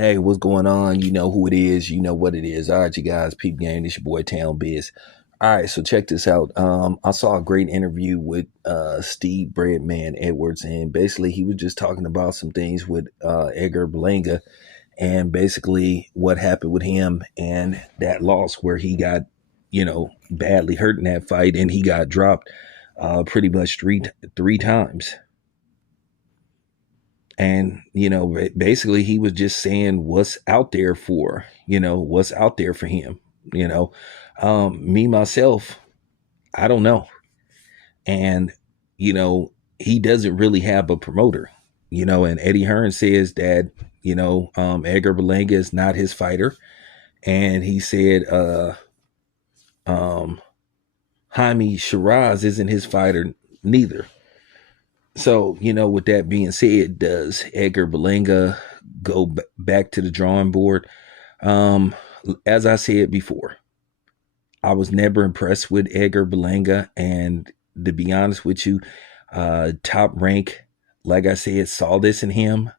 Hey, what's going on? You know who it is. You know what it is. All right, you guys, peep game. This your boy Town Biz. All right, so check this out. I saw a great interview with Steve Breadman Edwards, and basically he was just talking about some things with Edgar Berlanga, and basically what happened with him and that loss where he got, badly hurt in that fight, and he got dropped pretty much three times. And basically he was just saying what's out there for what's out there for him. you know Me myself, I don't know. And he doesn't really have a promoter. And Eddie Hearn says that Edgar Berlanga is not his fighter. And he said um Jaime Shiraz isn't his fighter neither. So, with that being said, does Edgar Berlanga go back to the drawing board? Um, as I said before, I was never impressed with Edgar Berlanga, and to be honest with you, Top Rank, like I said, saw this in him.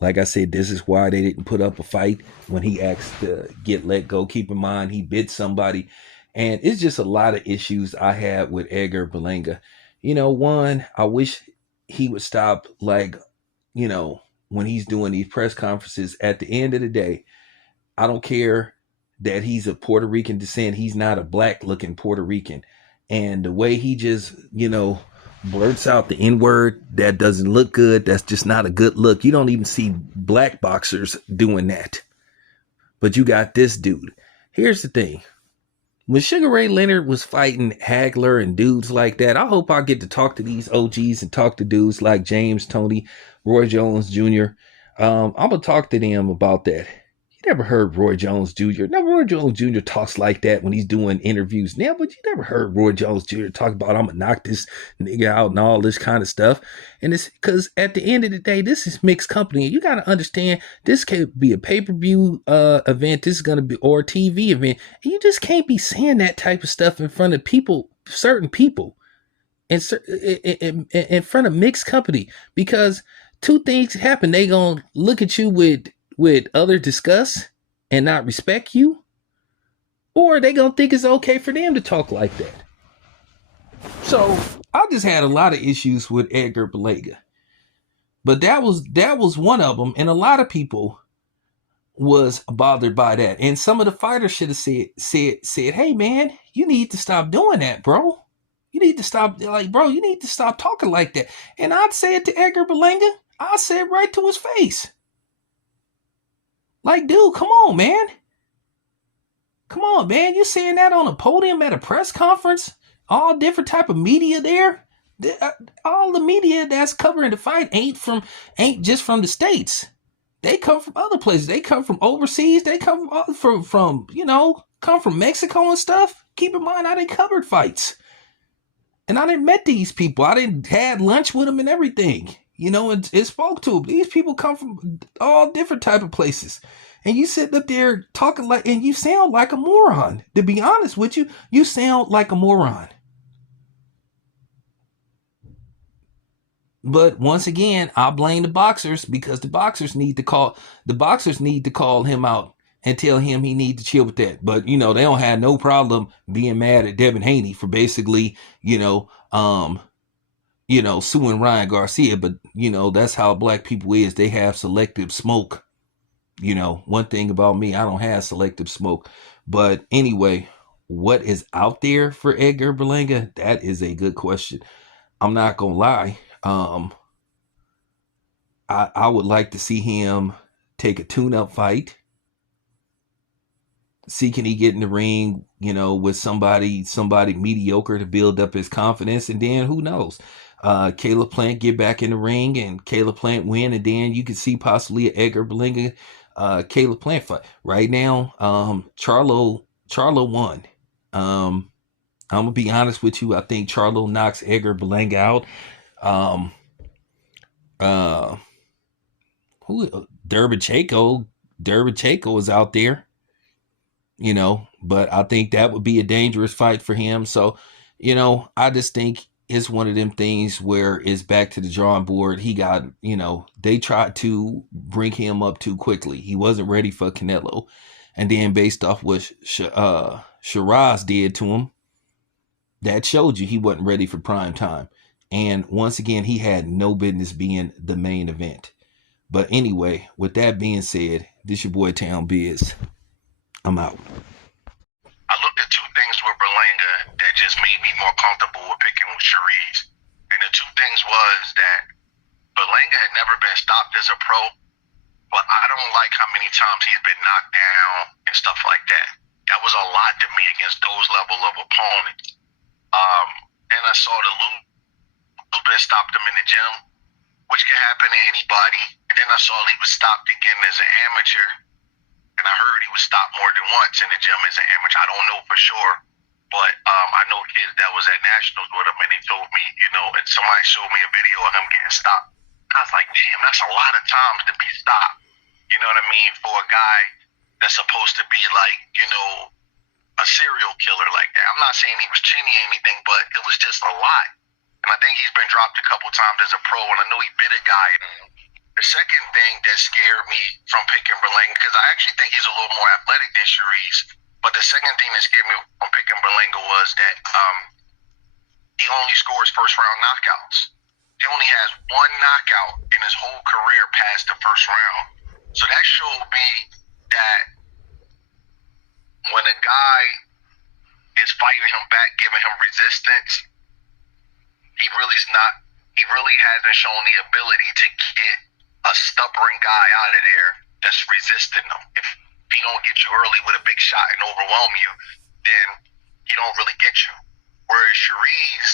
Like I said, this is why they didn't put up a fight when he asked to get let go. Keep in mind, he bit somebody, and it's just a lot of issues I had with Edgar Berlanga. One, I wish he would stop, like, you know, when he's doing these press conferences. At the end of the day, I don't care that he's of Puerto Rican descent. He's not a black looking Puerto Rican. And the way he just, blurts out the N word, that doesn't look good. That's just not a good look. You don't even see black boxers doing that. But you got this dude. Here's the thing. When Sugar Ray Leonard was fighting Hagler and dudes like that, I hope I get to talk to these OGs and talk to dudes like James, Tony, Roy Jones Jr. I'm going to talk to them about that. You never heard Roy Jones Jr. Now, Roy Jones Jr. talks like that when he's doing interviews now, but you never heard Roy Jones Jr. talk about, I'm going to knock this nigga out and all this kind of stuff. And it's because at the end of the day, this is mixed company. And you got to understand, this could be a pay-per-view event. This is going to be, or a TV event. And you just can't be saying that type of stuff in front of people, certain people, and in front of mixed company, because two things happen. They going to look at you with other disgust and not respect you, or they gonna think it's okay for them to talk like that. So I just had a lot of issues with Edgar Berlanga, but that was one of them, and a lot of people was bothered by that. And some of the fighters should have said, hey man, you need to stop doing that, bro. You need to stop, like, bro, you need to stop talking like that. And I'd say it to Edgar Berlanga. I said right to his face. Like, dude, come on, man. Come on, man. You saying that on a podium at a press conference? All different type of media there. All the media that's covering the fight ain't just from the States. They come from other places. They come from overseas. They come from come from Mexico and stuff. Keep in mind, I didn't covered fights. And I didn't met these people. I didn't had lunch with them and everything. And spoke to them. These people come from all different type of places. And you sitting up there talking like, and you sound like a moron. To be honest with you, you sound like a moron. But once again, I blame the boxers, because the boxers need to call him out and tell him he need to chill with that. But they don't have no problem being mad at Devin Haney for basically, suing Ryan Garcia. But that's how black people is. They have selective smoke. One thing about me, I don't have selective smoke. But anyway, what is out there for Edgar Berlanga? That is a good question. I'm not gonna lie. I would like to see him take a tune-up fight. See, can he get in the ring, with somebody mediocre to build up his confidence, and then who knows? Caleb Plant get back in the ring and Caleb Plant win, and then you can see possibly an Edgar Berlanga Caleb Plant fight. Right now, Charlo won. I'm gonna be honest with you. I think Charlo knocks Edgar Berlanga out. Who Derby is out there, but I think that would be a dangerous fight for him. So, I just think it's one of them things where it's back to the drawing board. He got, they tried to bring him up too quickly. He wasn't ready for Canelo. And then based off what Shiraz did to him, that showed you he wasn't ready for prime time. And once again, he had no business being the main event. But anyway, with that being said, this your boy Town Biz. I'm out. I looked at two things with Berlanga that just made me more comfortable with picking with Cherise. And the two things was that Berlanga had never been stopped as a pro, but I don't like how many times he's been knocked down and stuff like that. That was a lot to me against those level of opponents. And I saw the Lubin stopped him in the gym, which can happen to anybody. And then I saw he was stopped again as an amateur. And I heard he was stopped more than once in the gym as an amateur. I don't know for sure. But I know kids that was at Nationals with him, and they told me, and somebody showed me a video of him getting stopped. I was like, damn, that's a lot of times to be stopped. You know what I mean? For a guy that's supposed to be like, a serial killer like that. I'm not saying he was chinny or anything, but it was just a lot. And I think he's been dropped a couple times as a pro, and I know he bit a guy. The second thing that scared me from picking Berlanga, because I actually think he's a little more athletic than Cherise, but the second thing that scared me from picking Berlanga was that he only scores first round knockouts. He only has one knockout in his whole career past the first round. So that showed me that when a guy is fighting him back, giving him resistance, he really hasn't shown the ability to get a stubborn guy out of there that's resisting him. If he don't get you early with a big shot and overwhelm you, then he don't really get you. Whereas Cherise,